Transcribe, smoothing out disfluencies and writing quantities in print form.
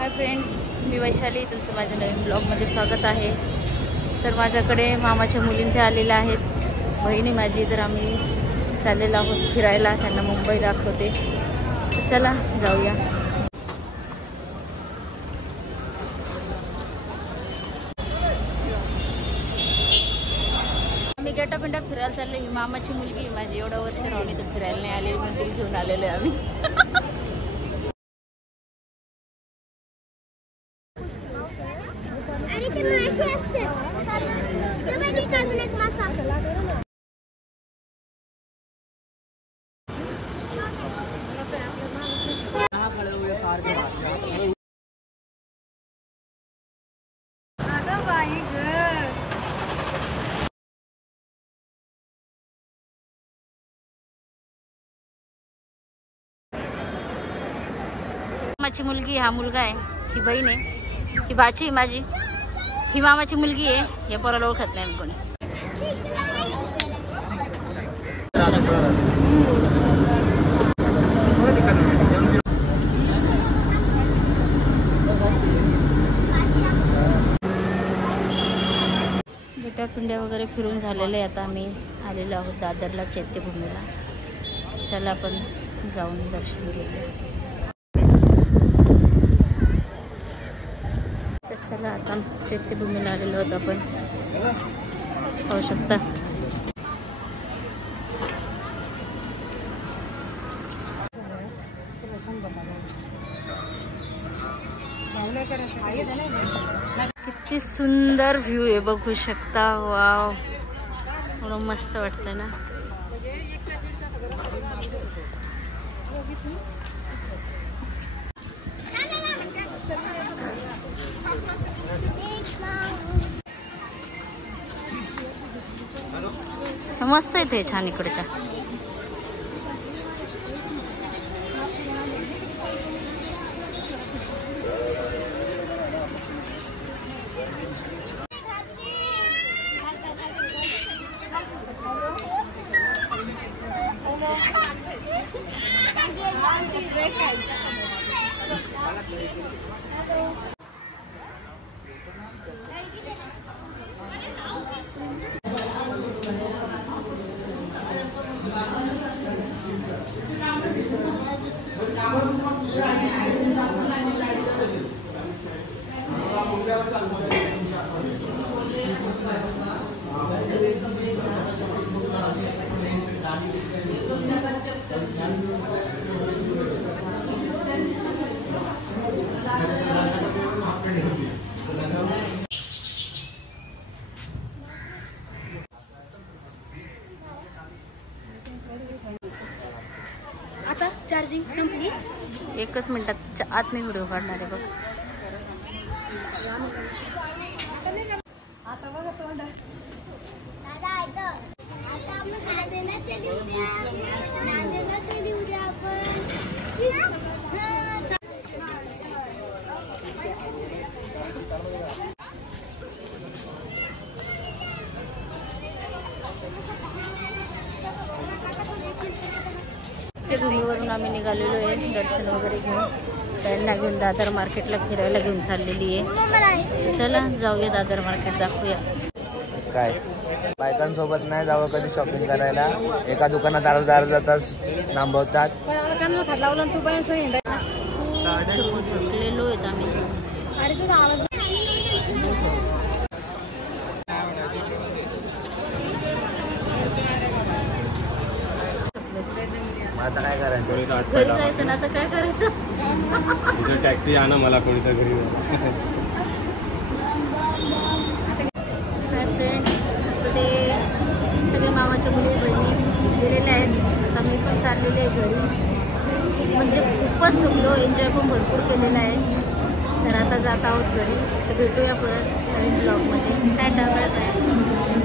Hi friends, मी वैशाली, तुमचं माझ्या नवीन ब्लॉगमध्ये स्वागत आहे। तर माझ्याकडे मामाच्या मुलींचे आलेल्या आहेत, बहिणी माझी। तर आम्ही चाललेलो आहोत फिरायला, त्यांना मुंबई दाखवते। चला जाऊया। आम्ही गेटापिंडा फिरायला चालले। ही मामाची मुलगी माझी, एवढं वर्ष राहून इथं फिरायला नाही आलेली, पण तिला घेऊन आलेलो आहे आम्ही। मामाची मुलगी, हा मुलगा आहे, ही बहीण आहे, ही भाची आहे माझी, ही मामाची मुलगी आहे। हे पोराला ओळखत नाही कोणी। बेटापिंड्या वगैरे फिरून झालेले आहे। आता आम्ही आलेलो आहोत दादरला, चैत्यभूमीला। चला आपण जाऊन दर्शन घेऊया। चला आता चैत्यभूमीला आलेलो आहोत आपण, पाहू शकता। किती सुंदर व्ह्यू आहे, बघू शकता। वाव, एवढं मस्त वाटतं ना। मस्त आहे ते, छान इकडच्या। आता चार्जिंग संपली, 1 मिनिटात आत मी व्हिडिओ काढणार आहे बघ। आता बघा तोंड भूमीवरून आम्ही निघालेलो आहे दर्शन वगैरे घेऊन। त्यांना घेऊन दादर मार्केटला फिरायला घेऊन चाललेली आहे। चला जाऊया, दादर मार्केट दाखवूया। काय बायकांसोबत नाही जावं कधी शॉपिंग करायला, एका दुकानात अर्धा तास थांबवतात। थकलेलो आहेत आम्ही। आता काय करायचं, घरी जायचं ना, आता काय करायचं। टॅक्सी आणा मला कोणीतरी घरी। हाय फ्रेंड्स, आता ते सगळे मामाच्या मुली बहिणी गेलेले आहेत। आता मी पण चाललेले आहे घरी, म्हणजे खूपच थकलो, एन्जॉय पण भरपूर केलेला आहे। तर आता जात आहोत घरी। तर भेटूया परत नवीन ब्लॉगमध्ये। काय टाळत आहे।